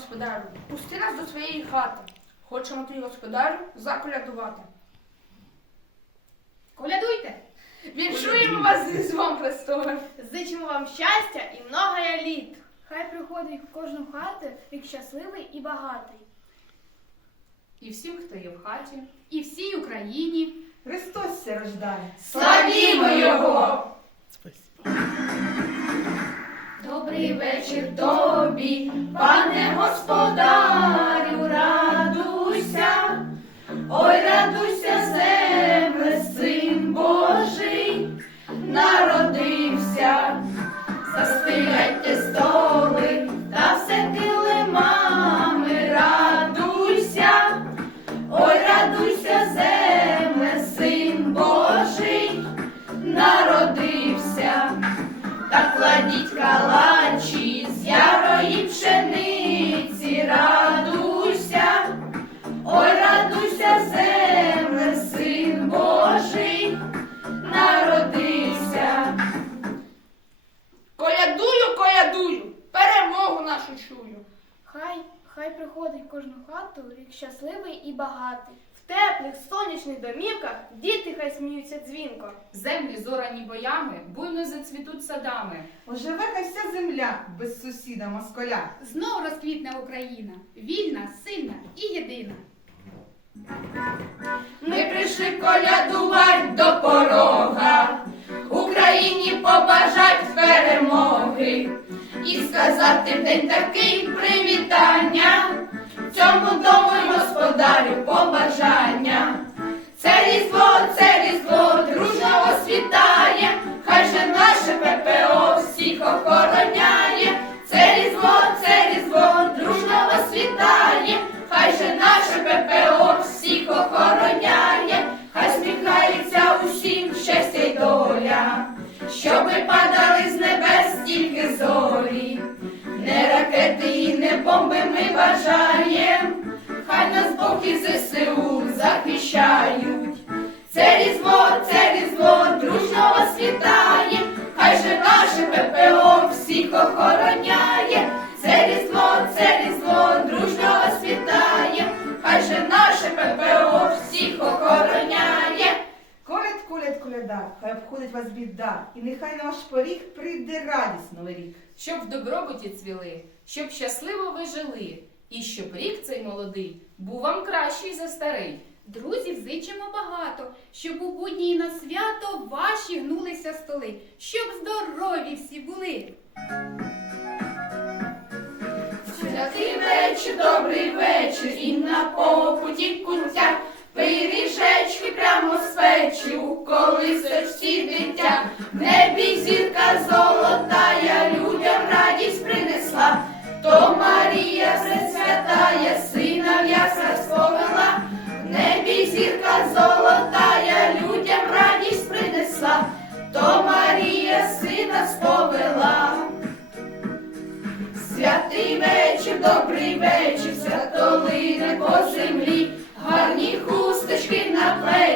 господарю, пусти нас до своєї хати. Хочемо твій господарю заколядувати. Колядуйте! Віншуємо вас з Різдвом Христовим. Зичимо вам щастя і многоя літ! Хай приходить в кожну хату рік щасливий і багатий. І всім, хто є в хаті, І всій Україні! Христос ся рождає. Славімо Його! Добрий вечір тобі, Та кладіть калачі з ярої пшениці, радуйся, ой, радуйся, земле, син Божий, народився. Колядую, колядую, перемогу нашу чую. Хай, хай приходить в кожну хату рік щасливий і багатий. Теплих сонячних домівках діти хай сміються дзвінко. землі зорані боями, буйно зацвітуть садами. Оживе хай вся земля без сусіда москаля. Знов розквітне Україна, вільна, сильна і єдина. Ми прийшли колядувати до порога, Україні побажать перемоги і сказати в день такий привітання, цьому господарю побажання. Це різдво, це різдво, дружно світає, хай же наше ППО всіх охороняє. Це різдво, це різдво, дружно світає, хай же наше ППО всіх охороняє, хай сміхається усім щастя й доля, щоби падали з небес тільки зорі, не ракети і не бомби ми бажаєм, хай нас Бог і наше ППО всіх охороняє. Це різдво, це різдво, дружно вас вітає, хай же наше ППО всіх охороняє. Коляд, коляд, коляда, хай обходить вас біда, і нехай на ваш поріг прийде радість новий рік. Щоб в добробуті цвіли, щоб щасливо ви жили, і щоб рік цей молодий був вам кращий за старий. Друзів зичимо багато, щоб у будні на свято ваші гнулися столи, щоб здорові всі були. Святий вечір, добрий вечір, і на попуті куття, пиріжечки прямо з печі, у колисочці дитя, в небі зірка золотая, людям радість принесла, то золотая, людям радість принесла, то Марія сина сповела. Святий вечір, добрий вечір, святолине по землі, гарні хусточки на плечі,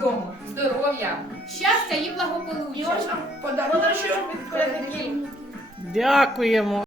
дому. Здоров'я! щастя і благополуччя. Подарунок від колядників. Дякуємо.